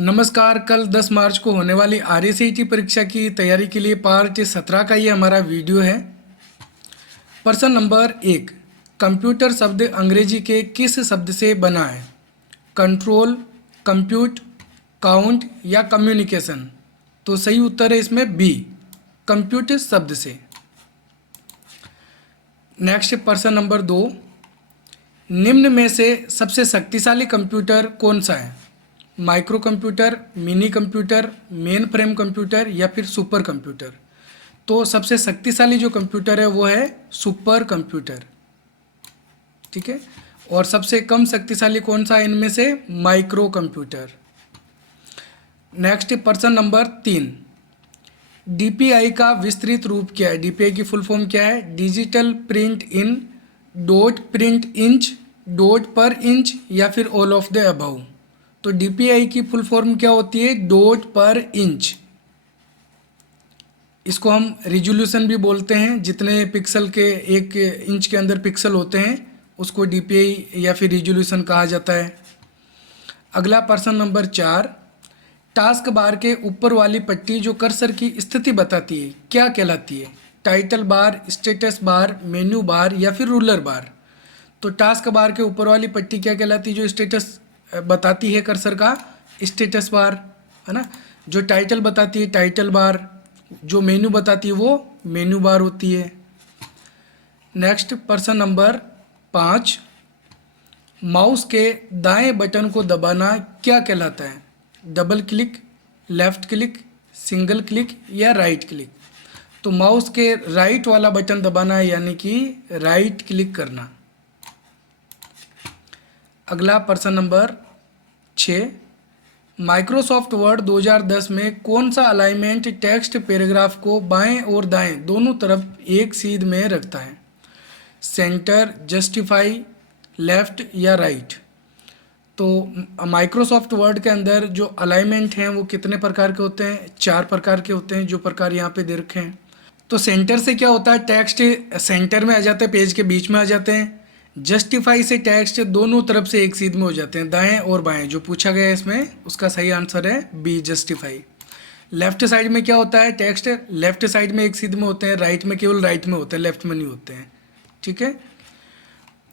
नमस्कार। कल 10 मार्च को होने वाली आरएसीईटी परीक्षा की तैयारी के लिए पार्ट 17 का ये हमारा वीडियो है। प्रश्न नंबर 1, कंप्यूटर शब्द अंग्रेजी के किस शब्द से बना है? कंट्रोल, कंप्यूट, काउंट या कम्युनिकेशन? तो सही उत्तर है इसमें बी, कंप्यूट शब्द से। नेक्स्ट प्रश्न नंबर 2, निम्न में से सबसे शक्तिशाली कंप्यूटर कौन सा है? Micro computer, mini computer, main frame computer या फिर सुपर कंप्यूटर? तो सबसे शक्तिशाली जो कंप्यूटर है वो है सुपर कंप्यूटर, ठीक है। और सबसे कम शक्तिशाली कौन सा है इनमें से? Micro computer. नेक्स्ट प्रश्न नंबर 3, डीपीआई का विस्तृत रूप क्या है? डीपीआई की फुल फॉर्म क्या है? Digital print in, dot print inch, dot पर इंच या फिर ऑल ऑफ द अबव? तो डीपीआई की फुल फॉर्म क्या होती है? डॉट पर इंच। इसको हम रिजोल्यूशन भी बोलते हैं। जितने पिक्सल के एक इंच के अंदर पिक्सल होते हैं उसको डीपीआई या फिर रिजोल्यूशन कहा जाता है। अगला प्रश्न नंबर 4, टास्क बार के ऊपर वाली पट्टी जो कर्सर की स्थिति बताती है क्या कहलाती है? Title bar, status bar, menu bar या फिर रूलर बार? तो टास्क बार के ऊपर वाली पट्टी क्या कहलाती है? जो स्टेटस बताती है कर्सर का, स्टेटस बार, है ना। जो टाइटल बताती है टाइटल बार, जो मेन्यू बताती है वो मेन्यू बार होती है। नेक्स्ट प्रश्न नंबर 5, माउस के दाएं बटन को दबाना क्या कहलाता है? Double click, left click, single click या राइट क्लिक? तो माउस के राइट वाला बटन दबाना है, यानी कि राइट क्लिक करना। अगला प्रश्न नंबर 6, माइक्रोसॉफ्ट वर्ड 2010 में कौन सा अलाइनमेंट टेक्स्ट पैराग्राफ को बाएं और दाएं दोनों तरफ एक सीध में रखता है? सेंटर, जस्टिफाई, लेफ्ट या राइट? तो माइक्रोसॉफ्ट वर्ड के अंदर जो अलाइनमेंट हैं वो कितने प्रकार के होते हैं? 4 प्रकार के होते हैं, जो प्रकार यहाँ पे दे रखे हैं। तो सेंटर से क्या होता है? टेक्स्ट सेंटर में आ जाते हैं, पेज के बीच में आ जाते हैं। जस्टिफाई से टेक्स्ट दोनों तरफ से एक सीध में हो जाते हैं, दाएं और बाएं। जो पूछा गया है इसमें उसका सही आंसर है बी, जस्टिफाई। लेफ्ट साइड में क्या होता है? टेक्स्ट लेफ्ट साइड में एक सीध में होते हैं, राइट में केवल राइट में होते हैं, लेफ्ट में नहीं होते हैं, ठीक है।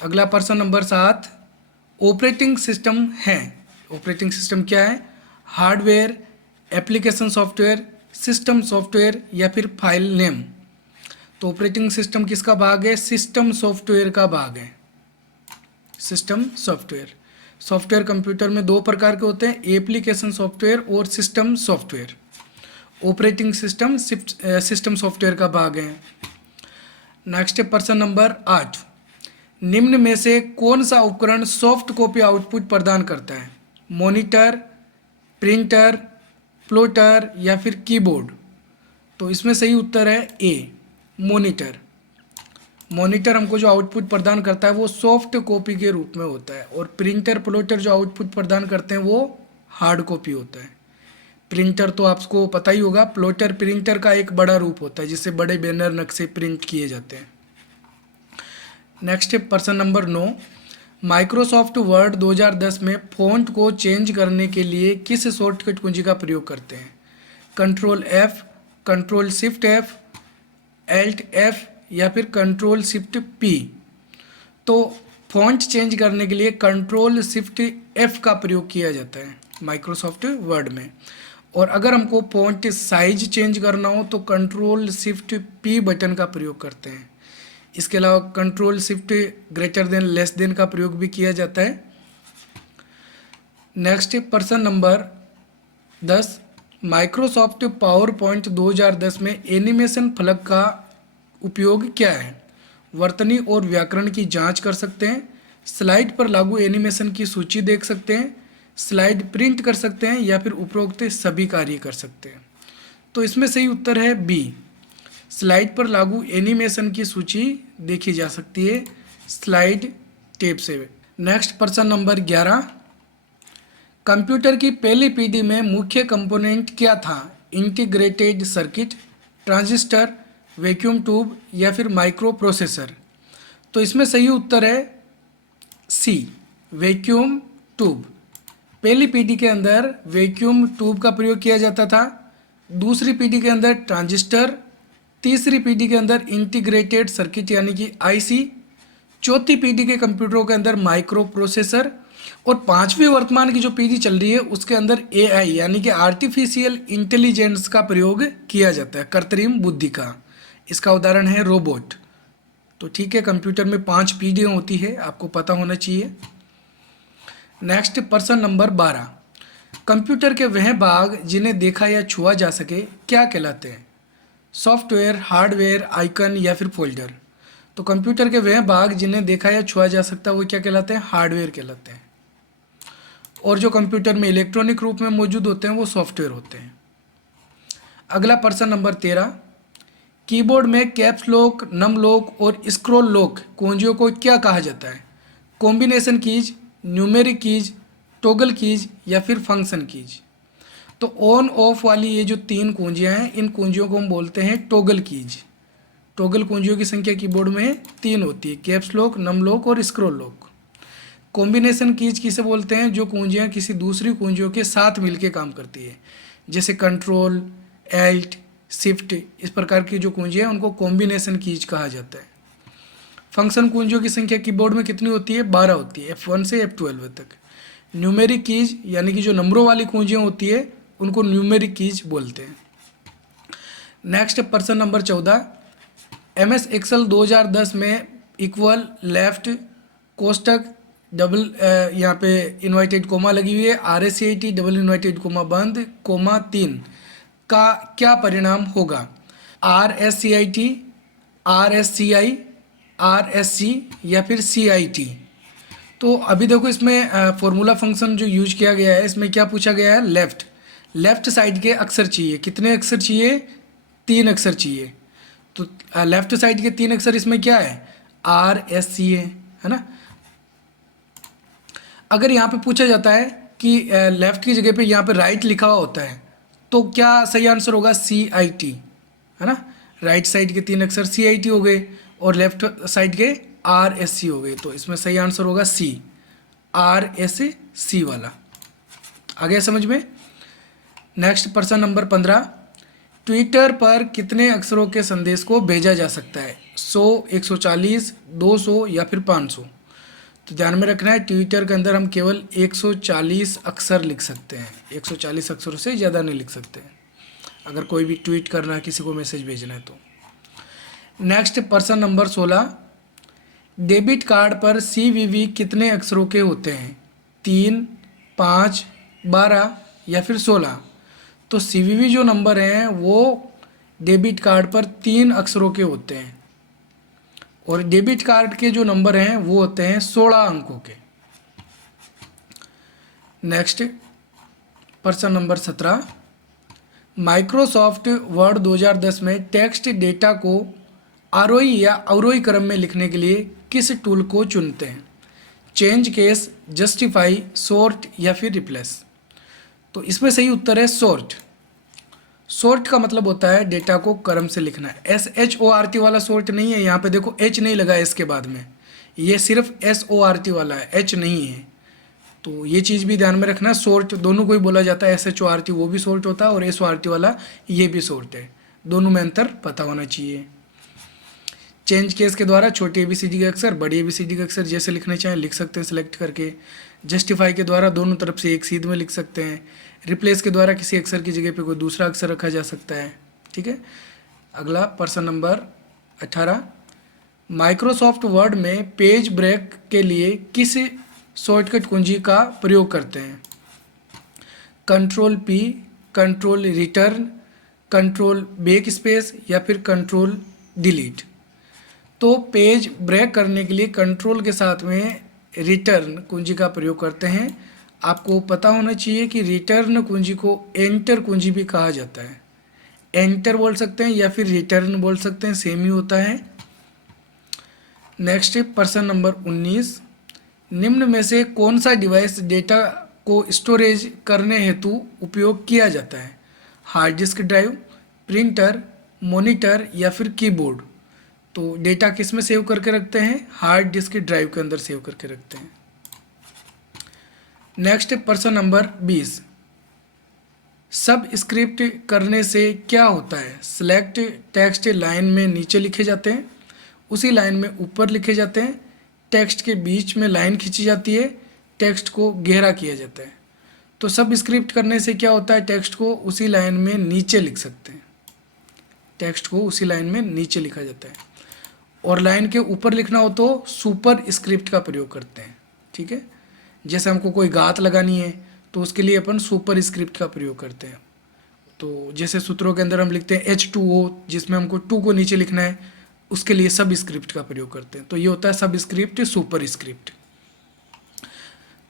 अगला प्रश्न नंबर 7, ऑपरेटिंग सिस्टम है। ऑपरेटिंग सिस्टम क्या है? Hardware, application software, system software या फिर फाइल नेम? तो ऑपरेटिंग सिस्टम किसका भाग है? सिस्टम सॉफ्टवेयर का भाग है, सिस्टम सॉफ्टवेयर। सॉफ्टवेयर कंप्यूटर में 2 प्रकार के होते हैं, एप्लीकेशन सॉफ्टवेयर और system software. Operating system system software का भाग है। नेक्स्ट प्रश्न नंबर 8, निम्न में से कौन सा उपकरण सॉफ्ट कॉपी आउटपुट प्रदान करता है? मॉनिटर, प्रिंटर, प्लॉटर या फिर कीबोर्ड? तो इसमें सही उत्तर है ए, मॉनिटर। मॉनिटर हमको जो आउटपुट प्रदान करता है वो सॉफ्ट कॉपी के रूप में होता है, और प्रिंटर, प्लॉटर जो आउटपुट प्रदान करते हैं वो हार्ड कॉपी होता है। प्रिंटर तो आपको पता ही होगा, प्लॉटर प्रिंटर का एक बड़ा रूप होता है जिससे बड़े बैनर नक्शे प्रिंट किए जाते हैं। नेक्स्ट प्रश्न नंबर 9, माइक्रोसॉफ्ट वर्ड 2010 में फ़ॉन्ट को चेंज करने के लिए किस शॉर्टकट कुंजी का प्रयोग करते हैं? Control F, control shift F, Alt F या फिर कंट्रोल शिफ्ट P? तो फॉन्ट चेंज करने के लिए कंट्रोल शिफ्ट F का प्रयोग किया जाता है माइक्रोसॉफ्ट वर्ड में। और अगर हमको फॉन्ट साइज चेंज करना हो तो कंट्रोल शिफ्ट P बटन का प्रयोग करते हैं। इसके अलावा control shift greater than, less than का प्रयोग भी किया जाता है। नेक्स्ट प्रश्न नंबर 10, माइक्रोसॉफ्ट पावर पॉइंट 2010 में एनिमेशन फलक का उपयोग क्या है? वर्तनी और व्याकरण की जांच कर सकते हैं, स्लाइड पर लागू एनिमेशन की सूची देख सकते हैं, स्लाइड प्रिंट कर सकते हैं या फिर उपरोक्त सभी कार्य कर सकते हैं? तो इसमें सही उत्तर है बी, स्लाइड पर लागू एनिमेशन की सूची देखी जा सकती है स्लाइड टैब से। नेक्स्ट प्रश्न नंबर 11, कंप्यूटर की पहली पीढ़ी में मुख्य कंपोनेंट क्या था? Integrated circuit, transistor, vacuum tube या फिर माइक्रो प्रोसेसर? तो इसमें सही उत्तर है सी, वैक्यूम ट्यूब। पहली पीढ़ी के अंदर वैक्यूम ट्यूब का प्रयोग किया जाता था, दूसरी पीढ़ी के अंदर ट्रांजिस्टर, तीसरी पीढ़ी के अंदर इंटीग्रेटेड सर्किट यानी कि आईसी, चौथी पीढ़ी के कंप्यूटरों के अंदर माइक्रो प्रोसेसर, और पांचवी वर्तमान की जो पीढ़ी चल रही है उसके अंदर एआई यानी कि आर्टिफिशियल इंटेलिजेंस का प्रयोग किया जाता है, कृत्रिम बुद्धि का। इसका उदाहरण है रोबोट। तो ठीक है, कंप्यूटर में 5 पीढ़ियाँ होती है, आपको पता होना चाहिए। नेक्स्ट, प्रश्न नंबर 12, कंप्यूटर के वह भाग जिन्हें देखा या छुआ जा सके क्या कहलाते हैं? सॉफ्टवेयर, हार्डवेयर, आइकन या फिर फोल्डर? तो कंप्यूटर के वह भाग जिन्हें देखा या छुआ जा सकता है वो क्या कहलाते हैं? हार्डवेयर कहलाते हैं। और जो कंप्यूटर में इलेक्ट्रॉनिक रूप में मौजूद होते हैं वो सॉफ्टवेयर होते हैं। अगला प्रश्न नंबर 13, कीबोर्ड में कैप्स लॉक, नम लॉक और स्क्रॉल लॉक कुंजियों को क्या कहा जाता है? Combination keys, numeric keys, toggle keys या फिर फंक्शन कीज? तो ऑन ऑफ वाली ये जो 3 कुंजियाँ हैं, इन कुंजियों को हम बोलते हैं टॉगल कीज। टॉगल कुंजियों की संख्या कीबोर्ड में 3 होती है, कैप्स लॉक, नम लॉक और स्क्रॉल लॉक। कॉम्बिनेशन कीज किसे बोलते हैं? जो कुंजियाँ किसी दूसरी कुंजियों के साथ मिलकर काम करती है, जैसे कंट्रोल, एल्ट, शिफ्ट, इस प्रकार की जो कुंजियाँ हैं उनको कॉम्बिनेशन कीज कहा जाता है। फंक्शन कुंजियों की संख्या कीबोर्ड में कितनी होती है? 12 होती है, F1 से F12 तक। न्यूमेरिक कीज यानी कि जो नंबरों वाली कुंजियाँ होती है उनको न्यूमेरिक कीज बोलते हैं। नेक्स्ट, प्रश्न नंबर 14, MS एक्सेल 2010 में इक्वल, लेफ्ट, कोष्टक, डबल यहाँ पे इन्वर्टेड कोमा लगी हुई है, RSCIT, डबल इन्वर्टेड कोमा बंद, कोमा 3 का क्या परिणाम होगा? RSCIT, RSCI, RSC या फिर CIT? तो अभी देखो इसमें फॉर्मूला फंक्शन जो यूज किया गया है, इसमें क्या पूछा गया है? लेफ्ट साइड के अक्षर चाहिए। कितने अक्षर चाहिए? 3 अक्षर चाहिए। तो लेफ्ट साइड के 3 अक्षर इसमें क्या है? RSC है ना। अगर यहाँ पे पूछा जाता है कि लेफ्ट की जगह पे यहाँ पे राइट लिखा हुआ होता है तो क्या सही आंसर होगा? CIT है ना। राइट साइड के 3 अक्षर CIT हो गए और लेफ्ट साइड के RSC हो गए, तो इसमें सही आंसर होगा C, RSC वाला। आ गया समझ में? नेक्स्ट, प्रश्न नंबर 15, ट्विटर पर कितने अक्षरों के संदेश को भेजा जा सकता है? 100, 140, 200 या फिर 500? तो ध्यान में रखना है, ट्विटर के अंदर हम केवल 140 अक्षर लिख सकते हैं, 140 अक्षरों से ज़्यादा नहीं लिख सकते हैं अगर कोई भी ट्वीट करना है, किसी को मैसेज भेजना है तो। नेक्स्ट, प्रश्न नंबर 16, डेबिट कार्ड पर CVV कितने अक्षरों के होते हैं? 3, 5, 12 या फिर 16? तो CVV जो नंबर हैं वो डेबिट कार्ड पर 3 अक्षरों के होते हैं और डेबिट कार्ड के जो नंबर हैं वो होते हैं 16 अंकों के। नेक्स्ट, प्रश्न नंबर 17, माइक्रोसॉफ्ट वर्ड 2010 में टेक्स्ट डेटा को आरोही या अवरोही क्रम में लिखने के लिए किस टूल को चुनते हैं? चेंज केस, जस्टिफाई, सॉर्ट या फिर रिप्लेस? तो इसमें सही उत्तर है सॉर्ट। सॉर्ट का मतलब होता है डेटा को क्रम से लिखना। SHORT वाला सॉर्ट नहीं है, यहाँ पे देखो H नहीं लगा है इसके बाद में, ये सिर्फ SORT वाला है, H नहीं है। तो ये चीज़ भी ध्यान में रखना, सॉर्ट दोनों को ही बोला जाता है, SHORT वो भी सॉर्ट होता है और SORT वाला ये भी सॉर्ट है, दोनों में अंतर पता होना चाहिए। चेंज केस के द्वारा छोटे ABCD के अक्षर बड़े ABCD के अक्षर जैसे लिखने चाहें लिख सकते हैं सिलेक्ट करके। जस्टिफाई के द्वारा दोनों तरफ से एक सीध में लिख सकते हैं। रिप्लेस के द्वारा किसी अक्षर की जगह पे कोई दूसरा अक्षर रखा जा सकता है। ठीक है। अगला प्रश्न नंबर 18, माइक्रोसॉफ्ट वर्ड में पेज ब्रेक के लिए किस शॉर्टकट कुंजी का प्रयोग करते हैं? Ctrl+P, control return, control back space या फिर कंट्रोल डिलीट? तो पेज ब्रेक करने के लिए कंट्रोल के साथ में रिटर्न कुंजी का प्रयोग करते हैं। आपको पता होना चाहिए कि रिटर्न कुंजी को एंटर कुंजी भी कहा जाता है। एंटर बोल सकते हैं या फिर रिटर्न बोल सकते हैं, सेम ही होता है। नेक्स्ट प्रश्न नंबर 19, निम्न में से कौन सा डिवाइस डेटा को स्टोरेज करने हेतु उपयोग किया जाता है? Hard disk drive, printer, monitor या फिर कीबोर्ड? तो डेटा किस में सेव करके रखते हैं? हार्ड डिस्क ड्राइव के अंदर सेव करके रखते हैं। नेक्स्ट प्रश्न नंबर 20, सब स्क्रिप्ट करने से क्या होता है? सिलेक्ट टेक्स्ट लाइन में नीचे लिखे जाते हैं, उसी लाइन में ऊपर लिखे जाते हैं, टेक्स्ट के बीच में लाइन खींची जाती है, टेक्स्ट को गहरा किया जाता है। तो सब स्क्रिप्ट करने से क्या होता है? टेक्स्ट को उसी लाइन में नीचे लिख सकते हैं, टेक्स्ट को उसी लाइन में नीचे लिखा जाता है। और लाइन के ऊपर लिखना हो तो सुपर स्क्रिप्ट का प्रयोग करते हैं, ठीक है। जैसे हमको कोई गात लगानी है तो उसके लिए अपन सुपर स्क्रिप्ट का प्रयोग करते हैं। तो जैसे सूत्रों के अंदर हम लिखते हैं H2O, जिसमें हमको 2 को नीचे लिखना है, उसके लिए सब स्क्रिप्ट का प्रयोग करते हैं। तो ये होता है सब स्क्रिप्ट, सुपर स्क्रिप्ट।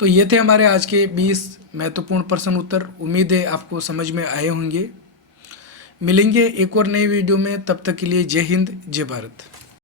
तो ये थे हमारे आज के 20 महत्वपूर्ण प्रश्न उत्तर। उम्मीद है आपको समझ में आए होंगे। मिलेंगे एक और नई वीडियो में, तब तक के लिए जय हिंद, जय भारत।